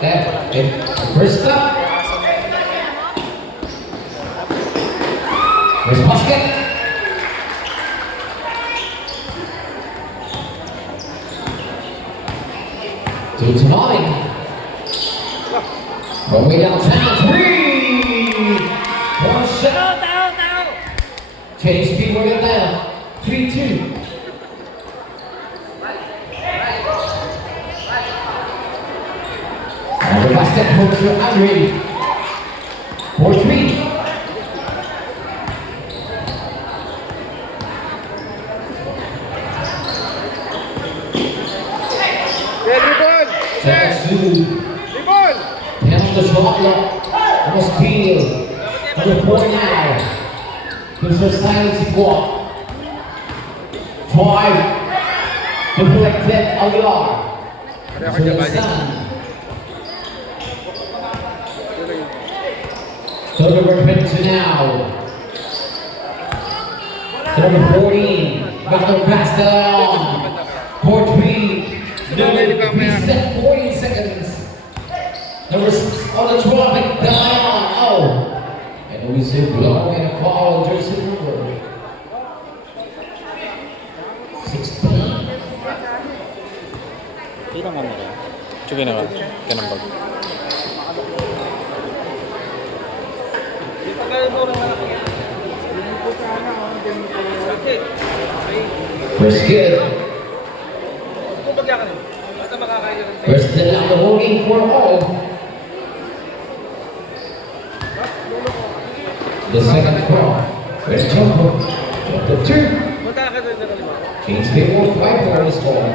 First up. There's basket. To Tamale. All the way downtown. Three. One shot. Change speed. We're down. 3-2. And the basket comes to Andre. 4-3. Ribon! Down the shot clock. Almost steal. Number 4 now. Gives her silence in walk. 5. Deflected Aguilar. To the stand. So number 22 now. Number 14. Battle pass down. 4-3. Reset 40 seconds. Number 6 on the 12. Down. Oh. And we see blow and a foul. Jersey number 16. Tidak mana? Cuba ni kan, kenapa? First good. First down the holding for all. The second foul. First jumper. The 2. Change table 5 for this ball.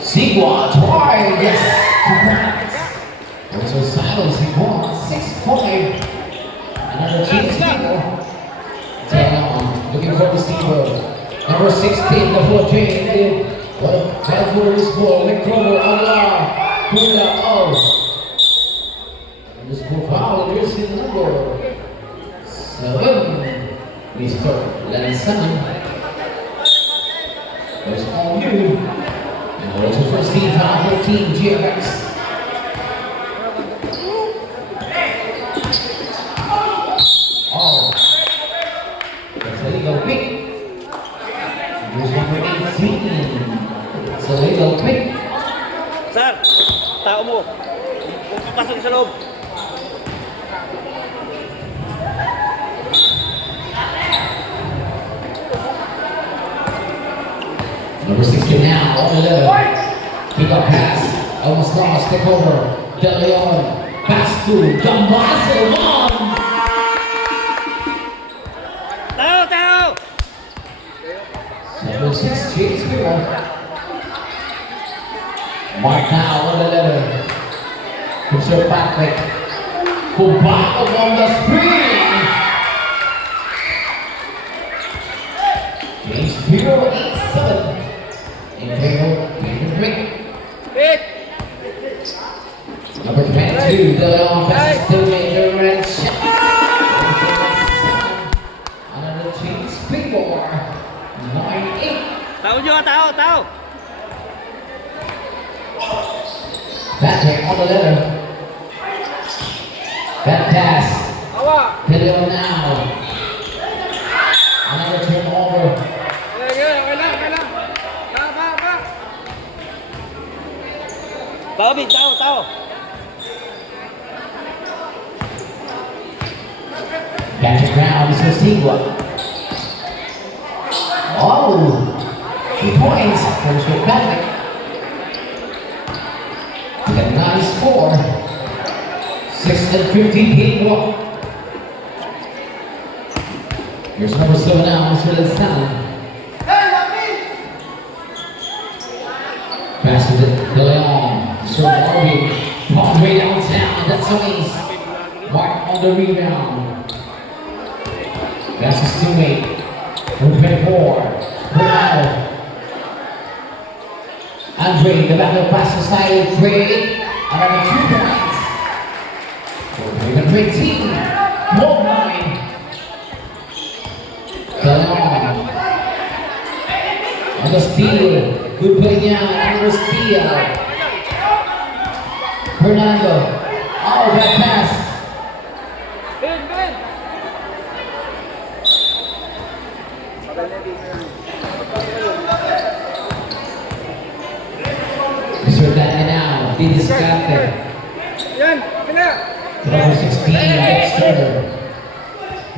Sigua try. Yes. 2 points. Also silence. Sigua 6-5. Another change table. Looking for the steamboat. Number 16, the 14. What a time for this ball. McCrover, Allah. Put it up. Oh. And this ball foul. Jersey number 7. Mr. Lansan. There's all you. And also first team foul for Team GFX. Sir, tao mo. Pasok sa loob. Number 16 now, on the level. Pick up pass. Almost lost. Take over. De Leon. Pass to Gambaso. Tao! Number 6, James Miller. Mark now on the level. Mr. Patrick. Kubato on the screen. James Miller 8-7. In favor, David Rick. Number 22, De Leon passes to the red shot. Another James Miller. 9-8. Tao nyo, tao! Patrick on the letter. That pass. De Leon now. Another turnover. Okay lang. Bobby, tao! Patrick Brown is a sequel. Oh, 2 points comes for Patrick. To get a nice score. 6-15 game walk. Here's number 7 now, Mr. Lansan. Pass to De Leon. Sir Harvey. Ball way downtown. That's Sonny's. Mark on the rebound. That's his teammate. Movement 4. Now. Andre, the battle pass to side 3. Another 2 points. We're going to break team. 1-9. De Leon. On the steal. Good play niya. On the steal. Fernando. Oh, that pass. Ben, Ben. Mr. Dani now. Be disconnected. Yan, kaya. Number 16, Dexter.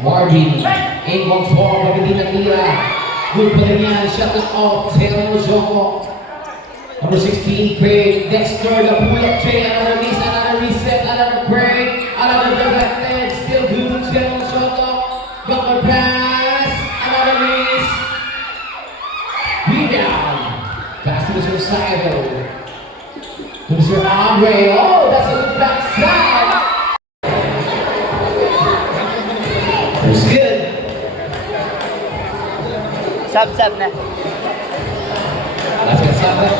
Martin. In control. Pagdating na tira. Good play niya. Shot it off. Taylor Mojoco. Number 16, Craig. Dexter. The pull-up chain. Another release. Another reset. Another break. Another deflected. Still good. Taylor Mojoco. Got the pass. Another release. Rebound. Pass to Mr. Saido. To Mr. Andre. Oh, that's a good backside. It was good. Sab na. Let's get something.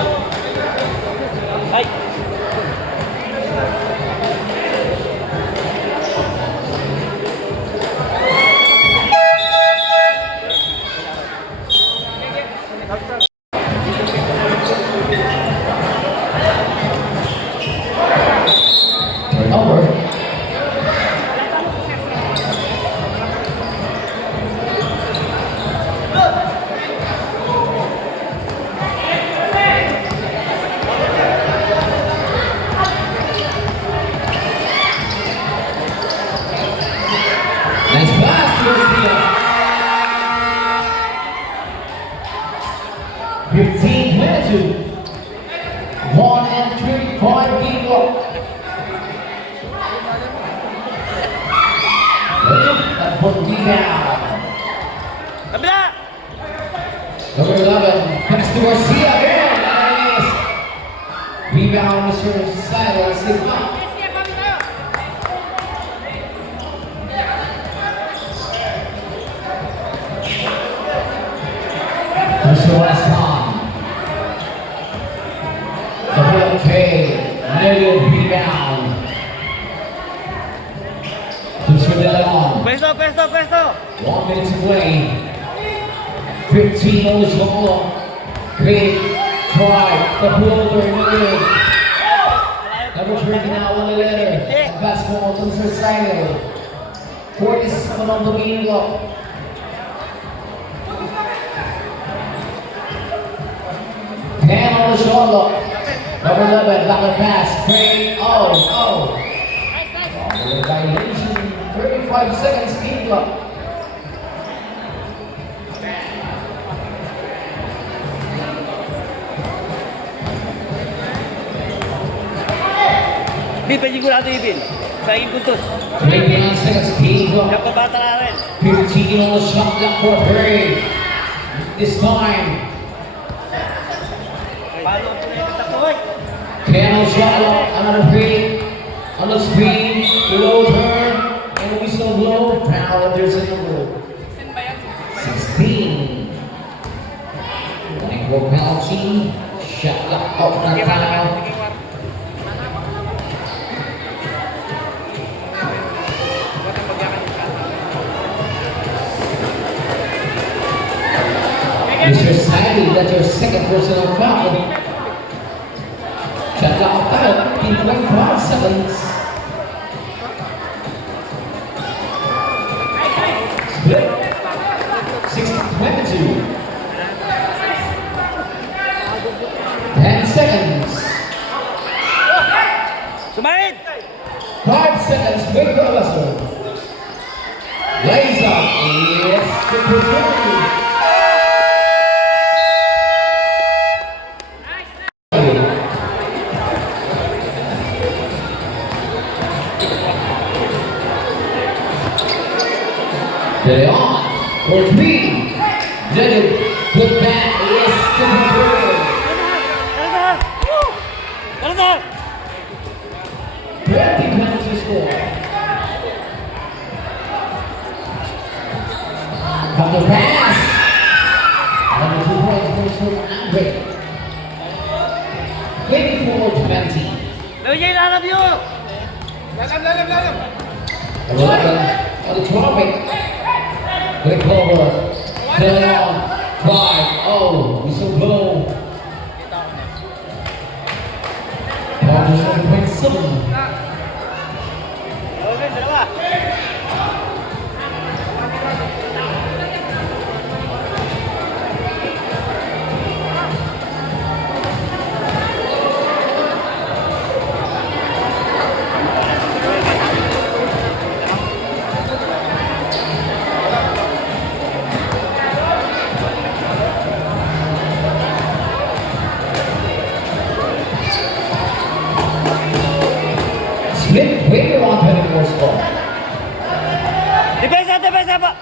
Ay. Turnover. Nice pass towards the 15-22. 1:35 game clock. That for the rebound. Kabila! Number 11, pass to Garcia again. Nice. Rebound, Mr. Silas. Mr. Hassan. Double K. Negative rebound. Mr. De Leon. Pwesto, pwesto, pwesto! 1 minute to play. 15 on the shot clock. Great try. The floater negative. Number 20 now on the letter. Basketball to Mr. Silas. 47 on the game clock. On the shot clock. Number 11, back the pass. Great. Oh. Violation. 35 seconds game clock. Di, pwede ko natin ibin. Sa aking puntos. 29 seconds game clock. Dapat bata na rin. 15 on the shot clock for Perry. This time. Paano ito na yung takoy? 10 on the shot clock. Another three. On the screen. Low turn. And we still blow. Foul. There's a number 16. Micro penalty. Shot clock out na foul. Mr. Sadie, that's your second personal foul. Shot clock out in 25 seconds. Split. 60-22. 10 seconds. Sumahid! 5 seconds. Big Robinson. Lays up. Yes, the preserve. De Leon for three. Negative. Put back. Yes, the preserve. Ano to? 20 penalty score. From the pass. Number 2 points goes for Andre. 24-20. Lagyan yung harap nyo! Lalam. 11 on the tropic. Quick over. De Leon. 5. Oh, we so your score. Depensa, depensa pa!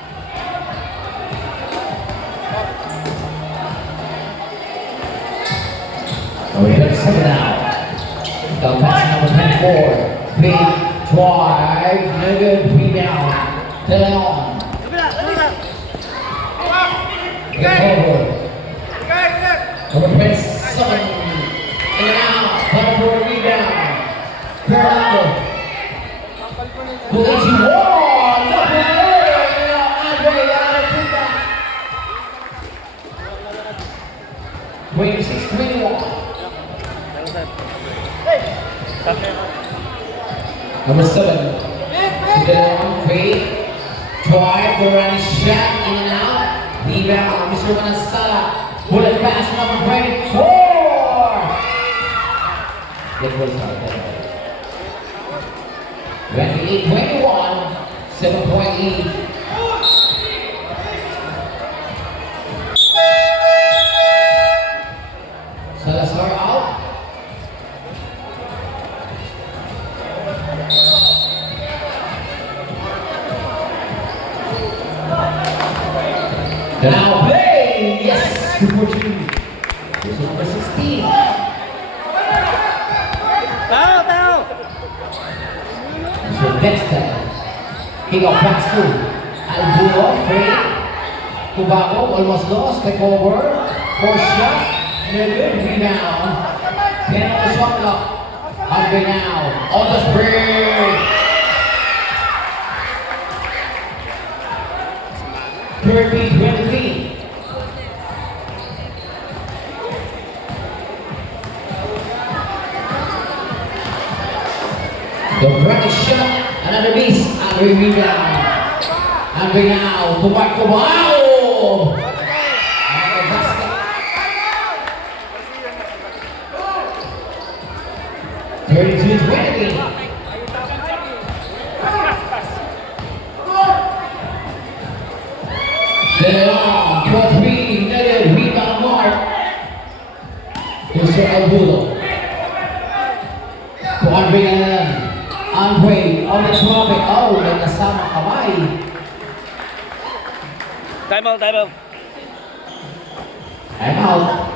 We got 7 out. The pass number 24. Big drive. No good. Rebound. De Leon. Kabila, kabila! Get over. Guys, guys. Number 27. In and out. But for a rebound. Fernando. Luigi Ward. Double Andre out of rebound. 26-21. Number 7. De Leon. Fade. Drive. The run shot. In and out. Rebound. Mr. Manasala. Bullet pass number 24. It was not there. 28-21, 7-point lead. Salazar out. Now play! Yes! 2-4-2. This is number 16. Tao, tao! So Dexter, kick off pass through. Albulo, free. Kubago, almost lost. Take over. Force shot. No good. Rebound. 10 on the shot clock. Andre now. On the spring. 30-23. The running shot, another miss, Andre rebound. Andre now, Tupak Kubao! And the basket. 32-20. De Leon, 12-3, negative rebound mark. Mr. Albulo. To Andre Allen. Andre on the traffic. Oh, may kasama kamay. Time out, time out. I'm out.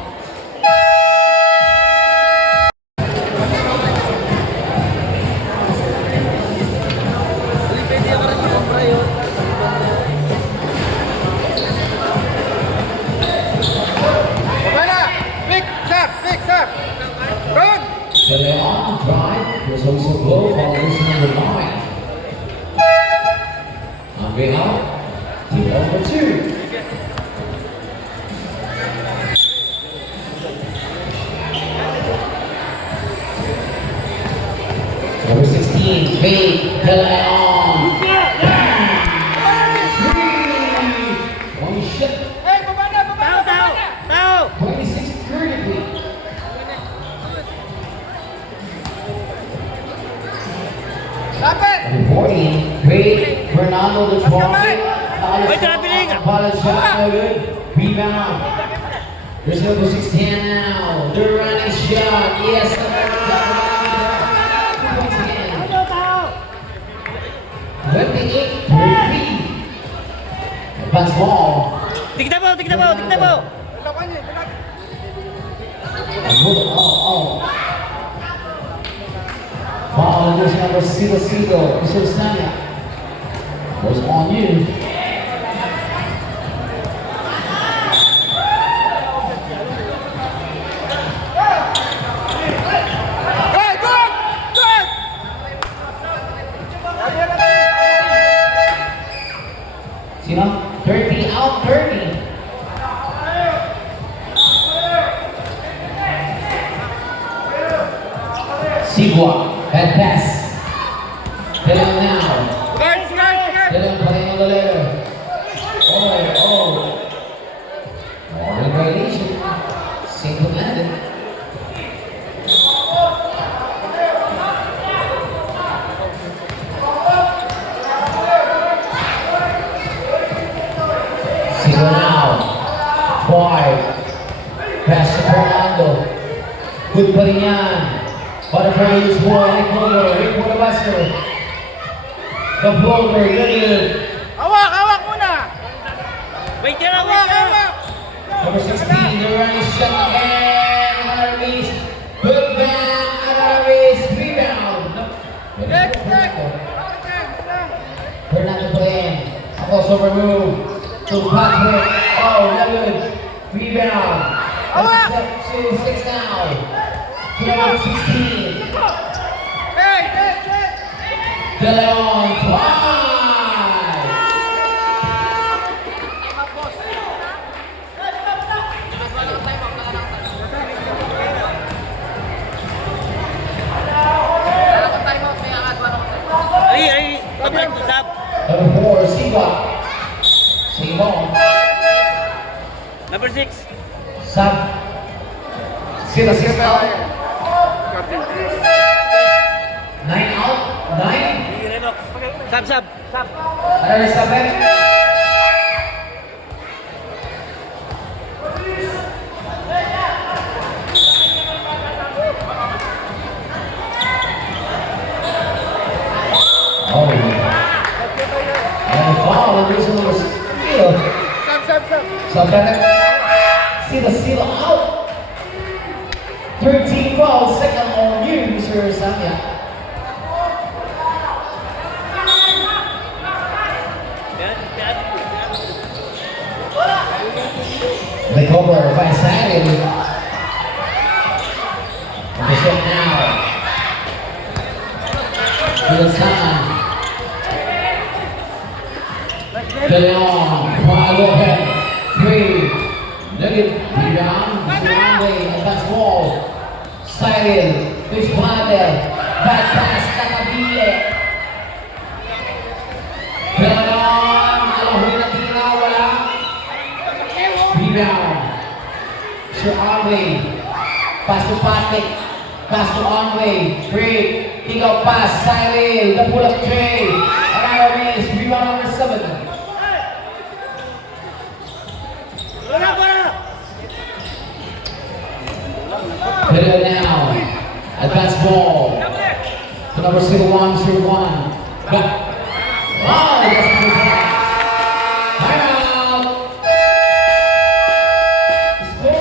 Bana! Pick, sir! Run! De Leon drive. There's also blow follows number 9. Andre out. Team number 2. Number 16, Fade, De Leon. One shot, Hey, babana! Tao, tao! Tao! 26 vertically. Dapat! Number 14, Fade, Fernando the traffic. Wait, traveling. Ball shot, no good. Rebound. There's number 16 now. The running shot, yes. 2 points again. Tao, tao! 28-33. Advance ball. Tignan mo, tignan mo, tignan mo! Laban niya, bilang. Oh. Foul goes number Sido. Mr. Sanya. Was on you. Hey, good! Good! Sino? 30 out 30. Sigua, head pass. Dalaw now. Guys! Dalaw pa rin ang galera. Oh. Moral violation. Single-handed. Sigua now. 5. Pass to Fernando. Good pa rin yan. Butterfly use more. Rick Motor Buster. The floater, good. Hawak, hawak muna. Wait yan, Hawak, wait yan. hawak. Number 16, the running shot again. Another miss. Good back, another miss. Rebound. Next, next. Fernando Plen. Also remove to Patrick. Oh, not good. Rebound. Hawak. That's to 6 now. To number 16. Hey, hey, hey. De Leon twice. Ay, pabalik to sab. Number 4, Siva. Siva. Number 6. Sub. Sila, Siva. 9 out. 9. Sab, sab. Sab. Another 7. Oh. And a foul. The reason was Sila. Sab, sab, sab. Sila out. 13 fouls, second on you, Mr. Samia. They cover by Sagan. On the set now. To the sun. De Leon, go ahead. 3. Nugget, rebound. Surrounding, advance ball. Sagan, Luis Padel. Back pass, Nakabile. De Leon, alahuin na tingnan, wala. Rebound. Sir Andre. Pass to Patrick. Pass to Andre. Break. Pick up pass. Cyril. The pull up Trey. Another miss. Rebound number 7. Wala, wala. Hit it now. Advance ball. To number 01, Sir 1. Back. Wow, that's a good pass. Timeout. Score.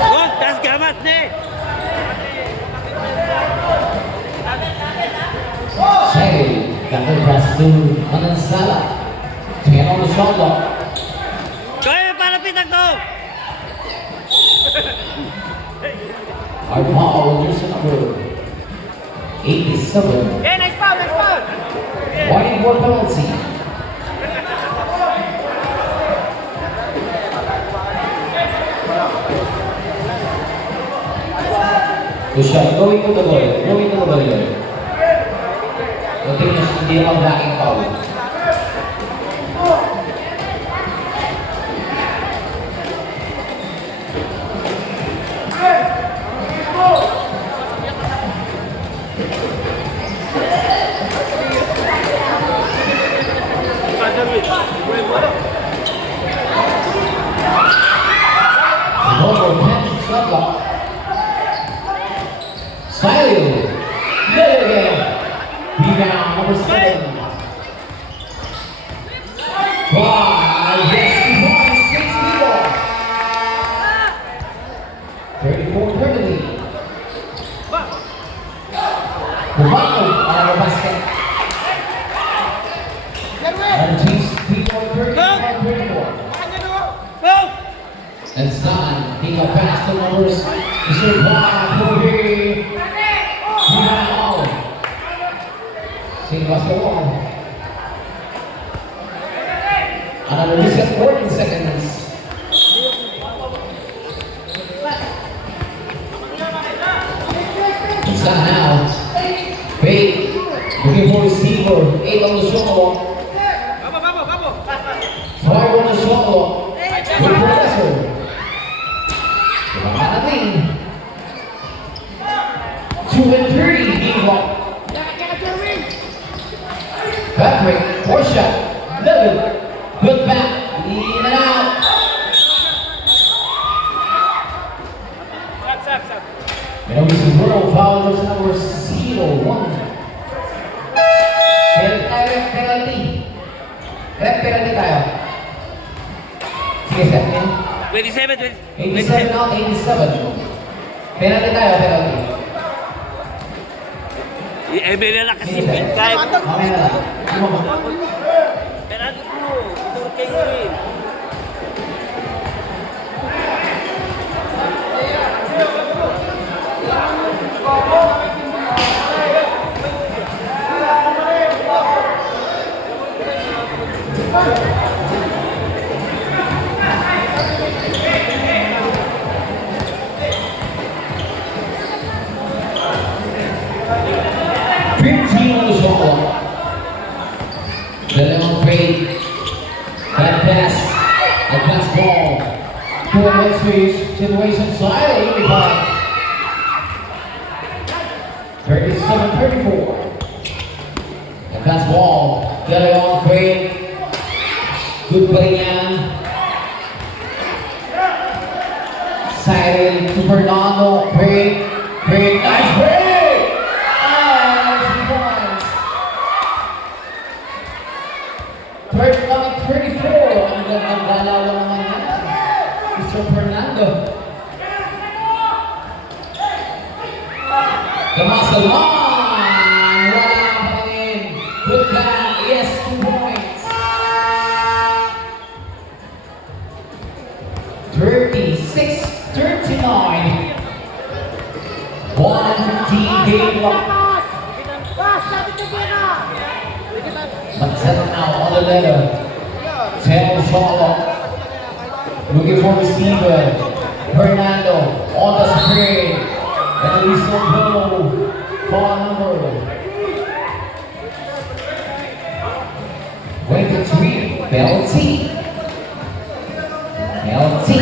Gol, tas gamat ne. Shea got the pass to Manansala. 10 on the shot clock. Kaya palapit ako. Our foul, jersey number 87. Yeah, nice foul, nice foul. White board penalty. The shot going to the goal. Going to the goal. The thing is, hindi naman blocking foul. Number 10, Slaplock. Style. There again. Rebound, number 7. Wow, yes, he won 6 people. 34-30. Wow, another basket. And teams people 34-34. Go. And Stan, he got past the numbers. Mr. Bob, Kobe. Wow. See basketball. Another reset 14 seconds. And Stan now. Bait. Looking for receiver. 8 on the shot clock. Babo, babo, babo. 5 on the shot clock. Good professor. Natin. 2 and 3. Meanwhile. Patrick, 4 shot. Level. Good back. In and out. Sab, sab, sab. And we see World penalty tayo. Sige, set niyo. 27, 87 out, 87. Penalty tayo, penalty. I-email na lang kasi Sige, set. kahit. Mamaya na lang. Ano ba? Pero ano po, ito kayo rin. On the shot. Dalawang fade. That pass. Advance ball. Poor head space. Situation side. Unified. 37-34. Advance ball. Dalawang fade. Good pa rin yan. Side to Fernando. Fade. Fade. Nice fade. Third number 34, ang gandang galaw naman yan. Mr. Fernando. Gamasalan! Wala pa rin. Good down. Yes, 2 points. 36-39. 1:15 game clock. Magsettle now on the letter. Tell Charlotte. Looking for receiver. Fernando on the screen. And the whistle blow. Ball number 23. Belty. Belty.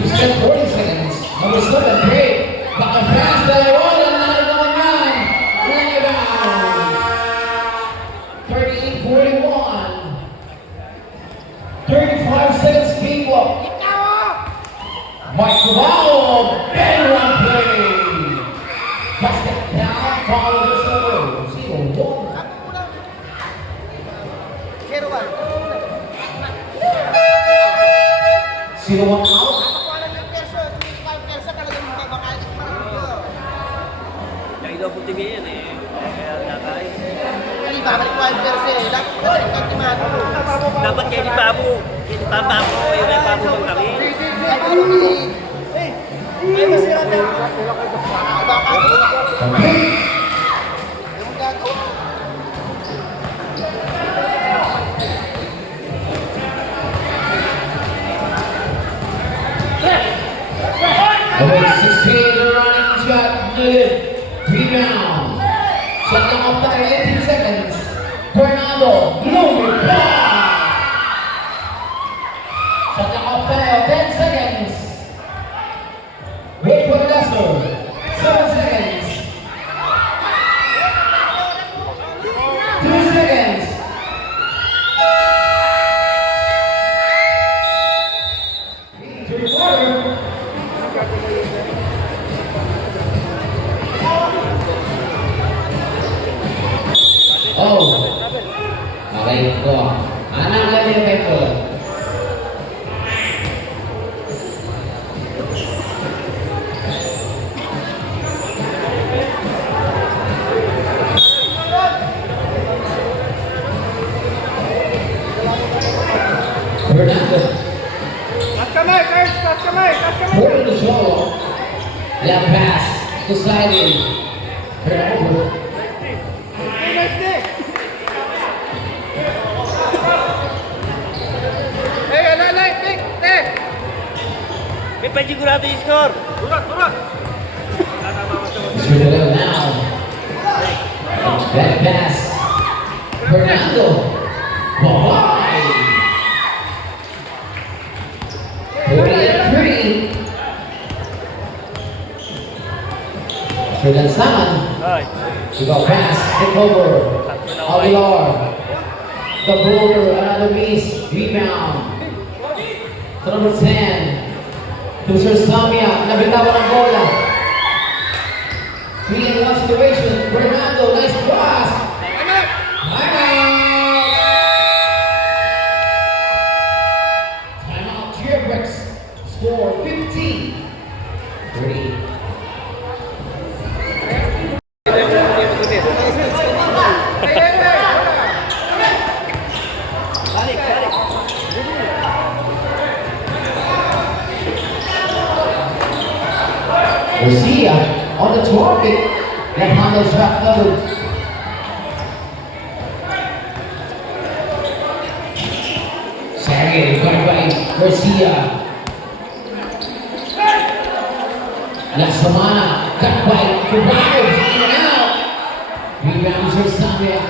You said 40 seconds. Number 7, great. Back and pass, dalawa. Nanalo naman yan. Rebound. 38-41. 35 seconds game clock. Mike Cavallo. Better run play. Basket down. Follow the server. 0-1. Sino one out? Yung daw po tingin yan eh. Kaya tatay. Dapat kayo ni Pabo. Kayo ni Pabo. Yung may Pabo bang kami. Okay. Number 16, the running shot, good. Rebound. Shot lang off tayo, 18 seconds. Fernando, gloomy block. Shot lang off tayo, 10 seconds. Wait for the lesser. 7 seconds. 2 seconds. Third quarter. Oh, okay ito. Anong gabi ba ito? Fernando. Cut kamay, guys! Cut kamay! Cut kamay! Pulling the solo. Left pass to Sliding. Turn over. sigurado yung score. Turun, turun. Mr. Galeo now. Back pass. Fernando. Bye-bye. 48-3. Mr. Lansaman. Ay. We got pass. Take over. Aguilar. The border. Another miss. Rebound. To number 10. To Sir Samia. Nabitawan ang bola. 3-1 situation. Fernando. Nice pass. Timeout. Gearbreaks. Score 15-3. Garcia on the target. That handle shot covered. Sergey got by Garcia. La Samana got by Caballos in and out. Rebounds for Samia.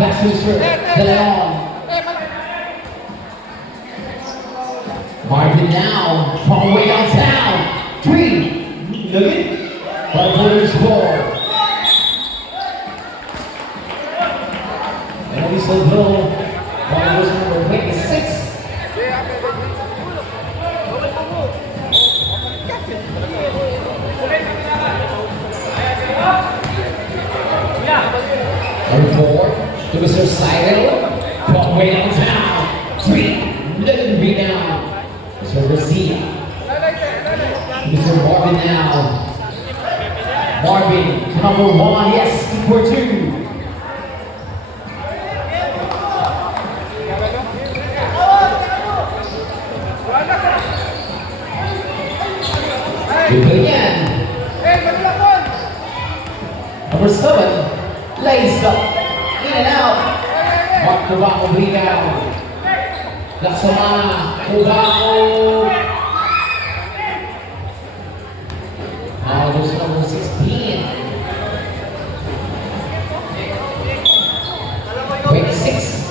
Pass to Sir De Leon. Martin now from way downtown. 3. Nugget. But for the score. And we still go. Ball was number 26. Number 4 to Mr. Seidel. From way downtown. 3. Nugget rebound. Mr. Garcia. Mr. Marvin now. Marvin, number 1, yes, for 2. Again. Number 7, lays up, in and out. Mark Cubao rebound. Laksamana, Cubao. There's number 16. 26.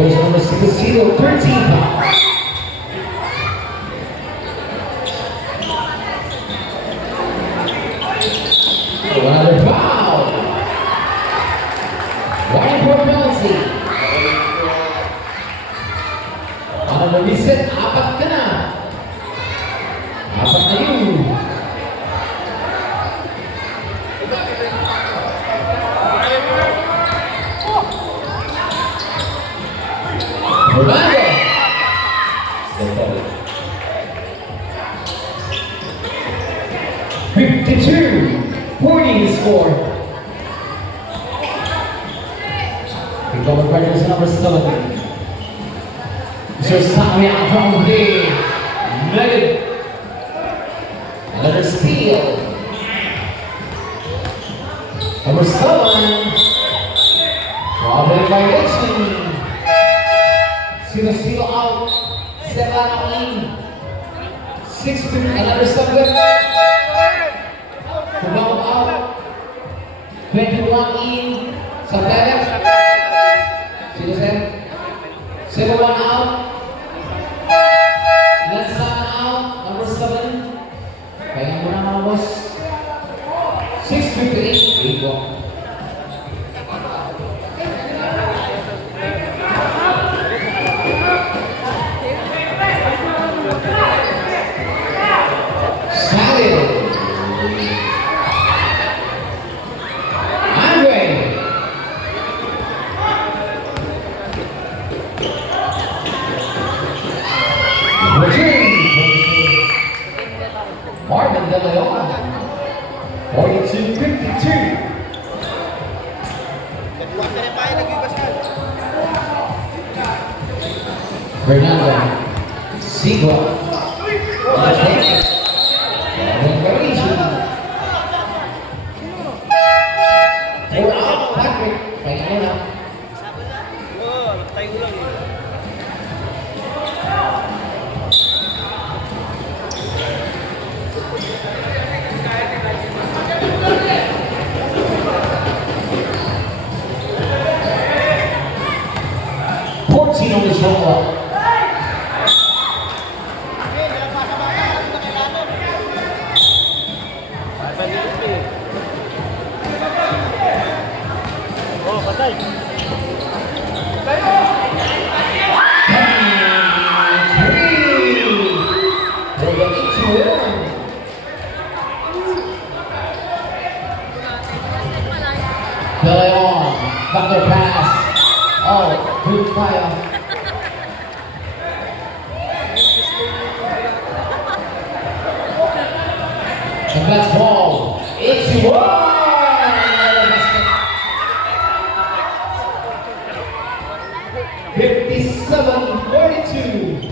There's number 16, 13 pounds. Another foul. One for penalty. Another reset. Apat ka na. Apat na yun. Fernando. 52-40 the score. We go with Rangers number 7. Mr. Samia from the Nugget. Another steal. Number 7. Robin violation. Sino out. 7 in. 6 to another 7. Cubao out. 21 in. Santana. Sino 7 out. Lansana out. Number 7. Kaya mo na mga boss. 6:58. 8-1. Marvin De Leon, 42-52. Fernando, Sigua. Variation. Four out, Patrick. Pahinga na. Oo, tayo lang eh. Porcino is roll up. Oh, patay. Leon, backdoor pass. Oh, good fire. The last ball. It's one. 57-42.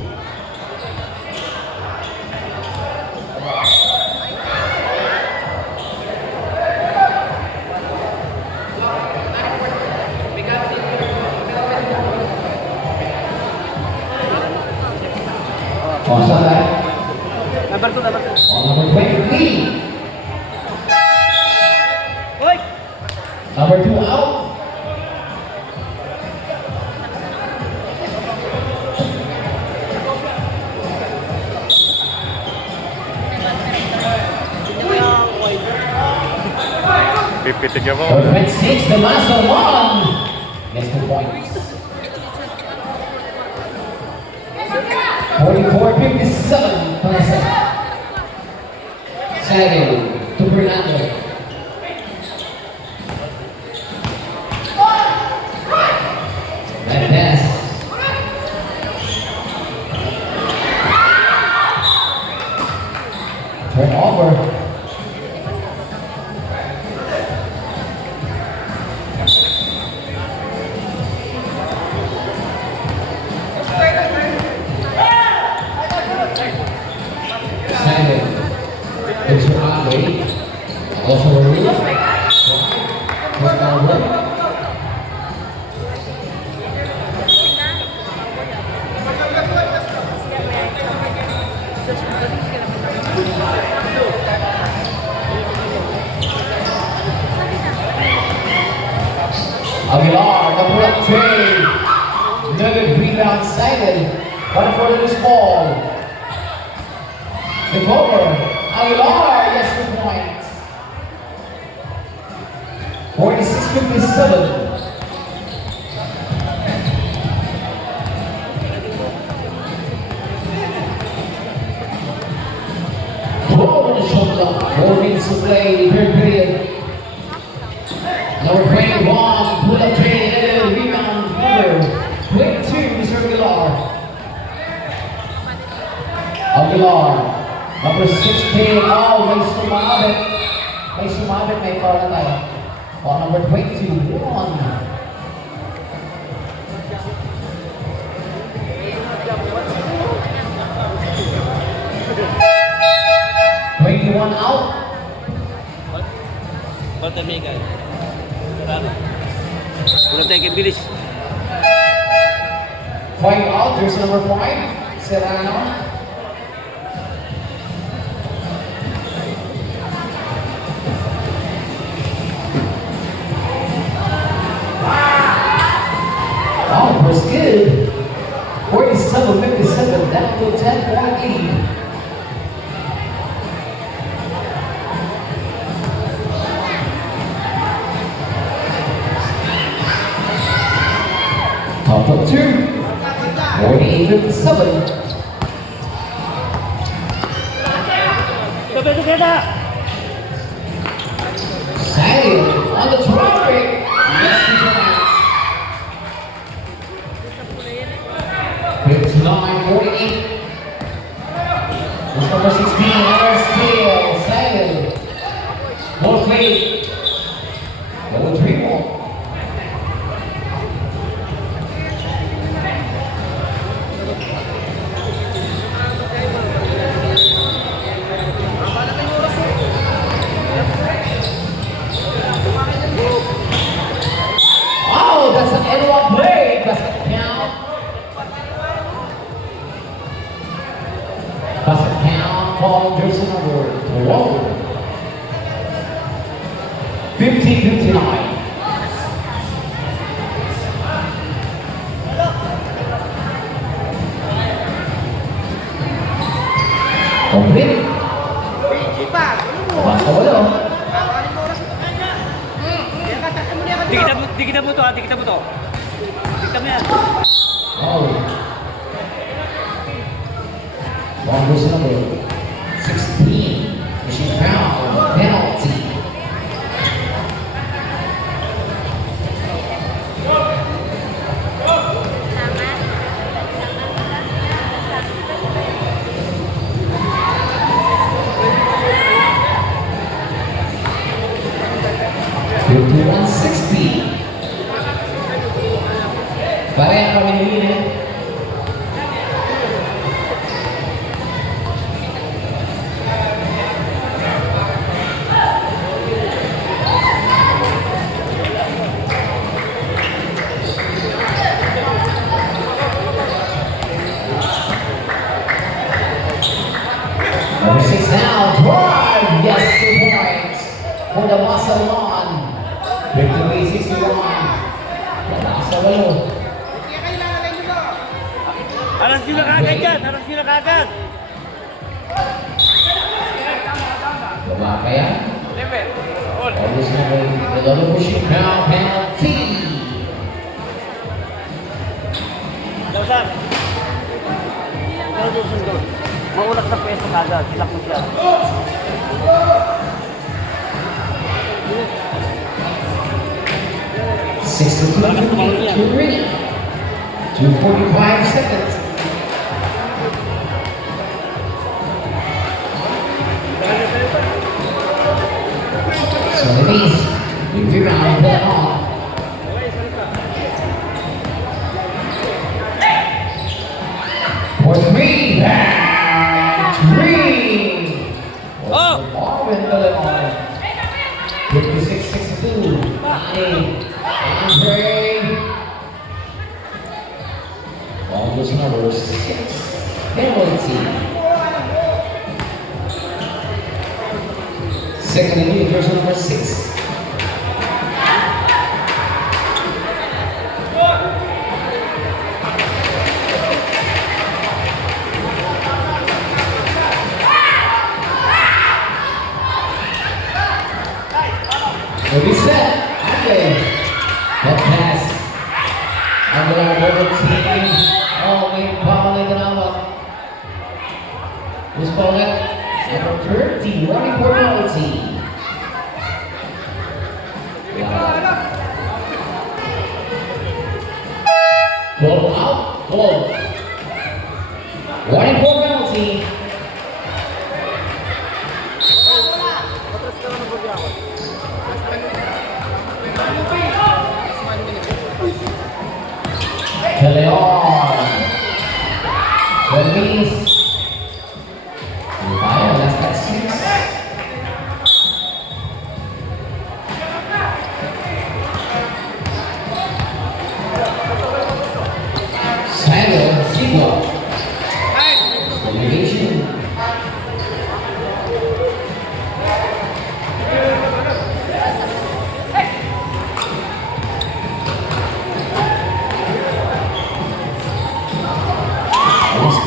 Oh, saan tayo? Number 2, number 2. Oh, number 23. Hoy! Number 2 out. Pipitig ako. Number 26, the last one. Gets 2 points. 44-57 para sa Samuel to Fernando. That pass. Turnover. Samuel. It's Ronaldo. Also a rule. Turnover. Aguilar, the pull-up trade. Nugget rebound sighted. One for the loose ball. The cover. Aguilar, yes, 2 points. 46-57. Ball on the shot clock. 4 minutes to play, third period. Number 21, pull-up trade, and rebound number 22, Mr. Aguilar. Aguilar, number 16, oh, may sumabit. May sumabit, may foul na tayo. Oh, number 21. Out. Bata Mega. Tara. Ulang tayo kay bilis. Point out, there's number 5, Serrano. Oh, was good. 47-57, down to a 10-point lead. Top of 2. 48-57. Samuel on the traffic. Yes, 59-48. This number 16, Aaron Steele. Samuel. No fade. No 3 more. 50-59. Complete. Basta wala. Dikitan mo to, ha? Dikitan mo to. Dikitan mo yan. Oh. Ball goes to number 16. Machine foul. Penalty. Fifty-one 60. Pareha kami ni Win, eh. Number 6 now, drive, yes, 2 points for the Masalan. Victory 61. Wala sa walo. Aras nyo na kagad yan. Aras nyo na kagad. Wala pa yan. Always number, the double pushing foul penalty. Dausan. Dausan doon. Mauna ka sa pwesto kagad. Silak mo siya. Three. 2:45 seconds. So it means the rebound put on. For three, and three. Oh! Marvin put it on. 56-62. Andre. Ball goes number 6. Penalty. Second and lead, jersey number 6. Ready, set. Okay. That pass. Under our team. Oh, may bawal na ganawag. Who's bawal? Number 30, running for penalty. Ball out. Ball. Running for penalty. Leon. Release. Fire, last at 6. Samuel Sigua. Delegation.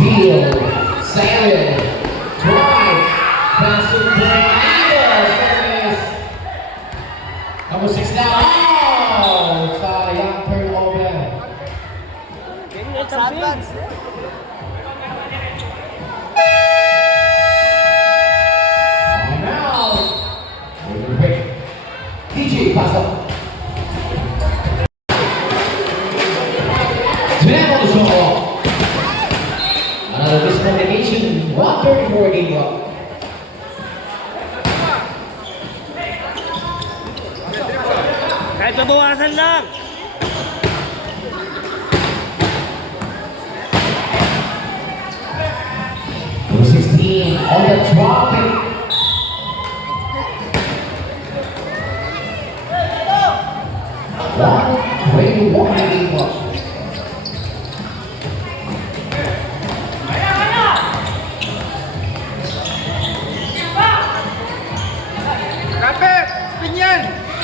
Steal, Samuel, drive, pass to Blinders, number 6 now, oh, sayang turnover. And now, we'll break. DJ, pass up. Jam on the shot. Another miscommunication, 134 game up. Kahit mabawasan lang. Number 16 on the dropping. One, 21 game up.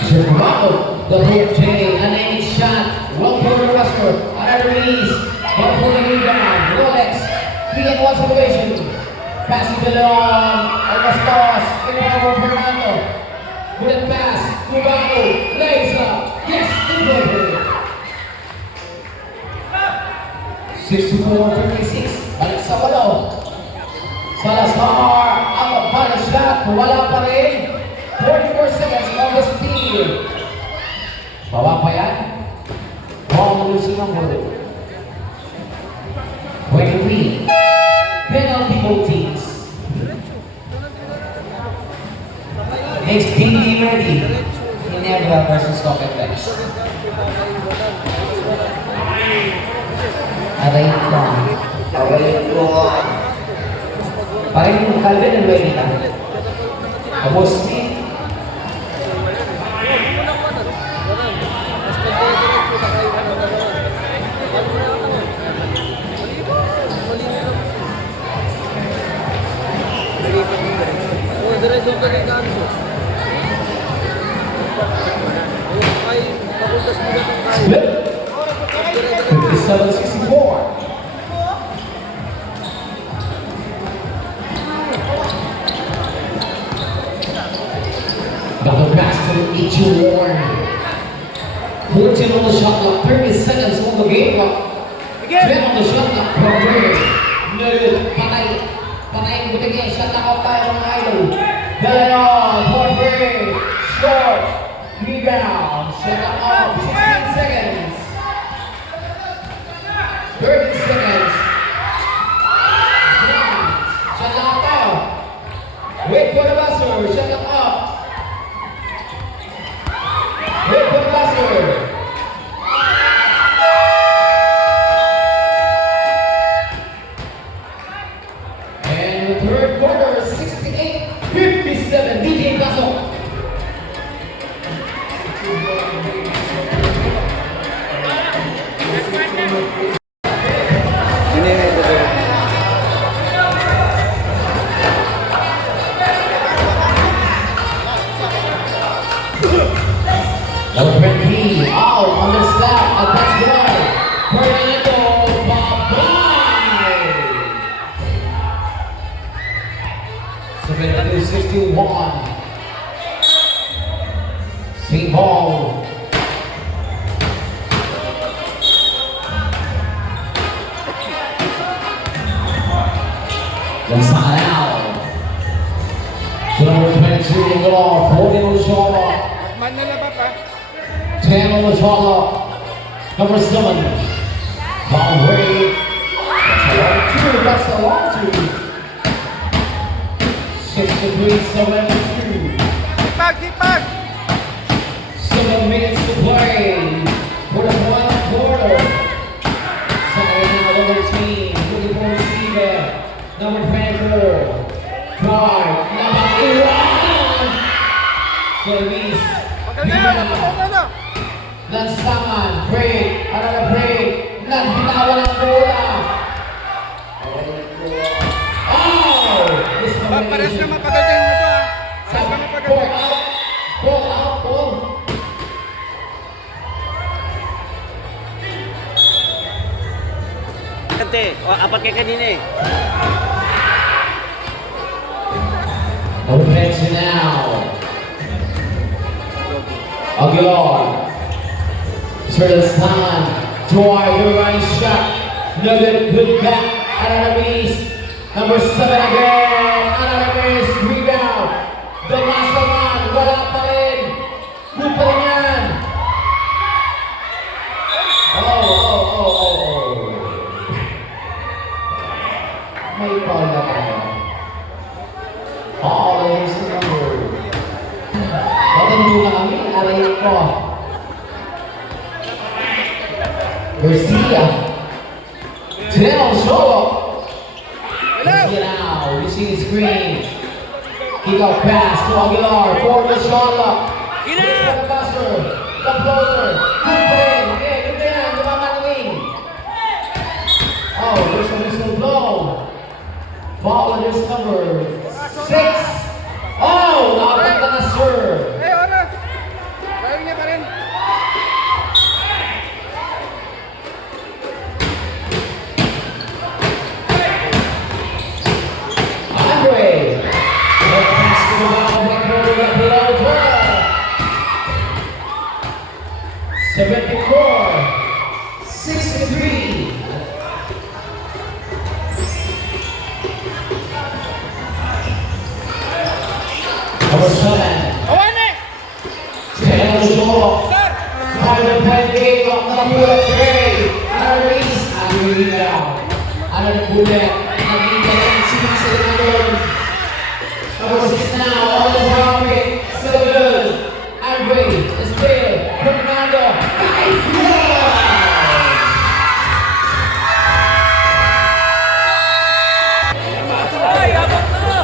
Survival, the hook chain, an aiming shot, well for the Rusker, another release, one for the rebound, Rolex, 3-1 situation, passing it on, Augustos, in over Fernando, with a pass, Survival, lays up, yes, delivered. 64-36, balik sa walo. Salazar, ang punish shot, wala pa rin. 44 seconds on the steal. Bawa pa yan. Ball losing number 23. Penalty votes. Next game ready. Ginebra versus Stockton. Aray ko. Parang yung Calvin and ready ka. Tapos Flip. 57-64. Double pass to E2 Warren. 14 on the shot clock, 30 seconds on the game clock. 10 on the shot clock from Ray. No, patay. Patay ang butigin. Shot clock out tayo mga idol. Galayon, for Ray. Short. Rebound. Shot clock out. 16 seconds. 30 seconds. Shot clock out tayo. Wait for the buzzer. Shot clock out. Wait for the buzzer. And the third quarter, 68-57. DJ Pasok. Number 20, out on the slap, attacks the wall. Fernando, bye-bye. 72-61. Same ball. Gonzalo. To number 22, Inglar, 40 on the shoulder. Man na laba pa. 10 on the shoulder. Number 7. Ball ready. That's a long two. 63-72. Sipag! 7 minutes to play for the fourth quarter. Second now, number 13, looking for receiver. Number 24. Drive. Number 11. Service. Lansangan. Break. Another break. Nagbitawan ang bola. Oh! Pares na mapaganda yung ito. Pares na Ball mapaganda. out. Ball out. Ball. Kante, apat kay kanina eh. Offense now. Aguilar. Stan. Drive, the running shot. Another good back. Another miss. Number 7 again. Another miss. Rebound. The master man. Wala pa rin. Good pa rin yan. Oh. May foul na tayo. All is the number. Patando na kami. Aray ko. Garcia. 10 on solo. Garcia now. You see the screen. Kick out pass to Aguilar. Forward to Charlotte. Get Wait for out! the passer. The floater. Good play. Okay, good yan. Tumama ng wing. Oh, there's a whistle blow. Foul is number 6. Oh, nakakita na sir. Oras! 63. Number 7. Awane! Taylor Shaw. Sir! Private Penny of number 3. Aris Aguilera. Ano na bullet? Naging galing sinisa na doon. Number 6 now. On the topic. So good. Andre. Still. Fernando. Nice one. Ay, abot na!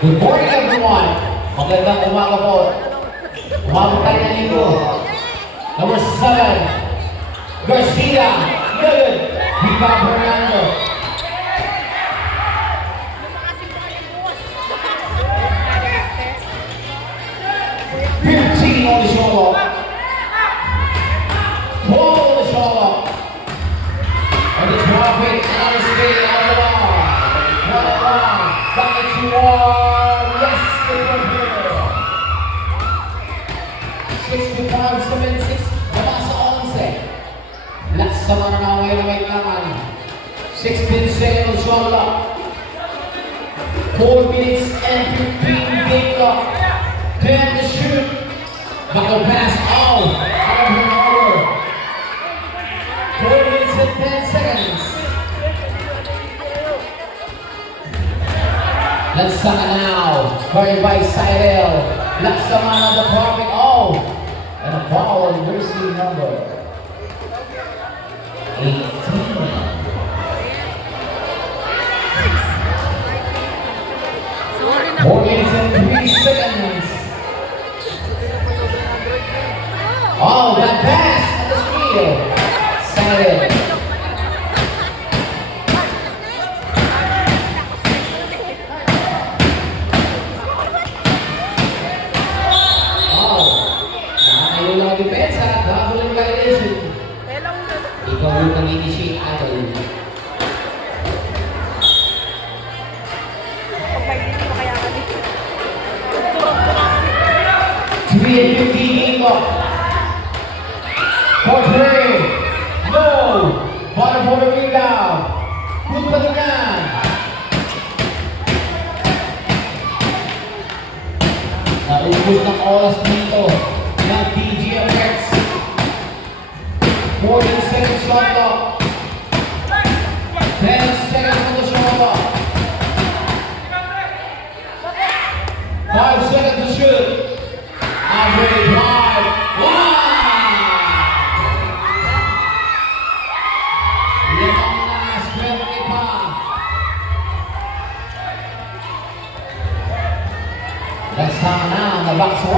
Good morning everyone. Magandang umaga po. Umabot tayo ng linggo. Number 7. Garcia. Good. Viva Fernando. 15 on the shoulder. 12 on the shoulder. And the traffic on the speed on the bar. 1-1. Back at you are. Yes, they were here. 65-76. Baba sa 11. Lakas sa mga nanaway na may laman. 16 seconds shot clock. 4 minutes and 15 game clock. 10 to shoot. Buckle pass out. Out of the over. 4 minutes and 10 seconds. Let's saka now. Carried by Cyril. Laksamana the perfect. Oh. And a foul on jersey number 18. Sorry na. 4 minutes and 3 seconds. Oh, that pass at the field. Cyril. Oh, nakakayo lang ang depensa. Double yung violation. Ikaw yung nag-initiate idol. Three and 15 game clock. For three. No. Bottom for the rebound. Good palingan. Naubos ng oras dito ng DGFX. 40 seconds shot clock. 10 seconds on the shot clock. 5 seconds to shoot. Andre drive. Wow! Limang last 20 pa. Let's come now on the box 1.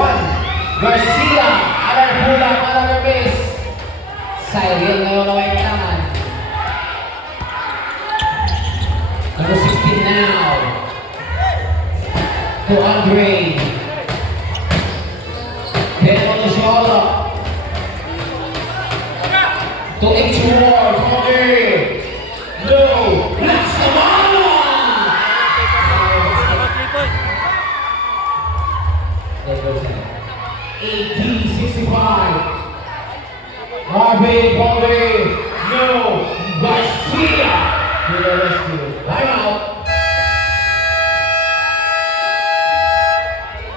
Garcia. Alar pula para the miss. Cyril ngayon na may tangan. Number 16 now. To Andre. 10 on the shoulder. To H-Ward. Andre. No. That's the ball. 18-65. Harvey, Harvey.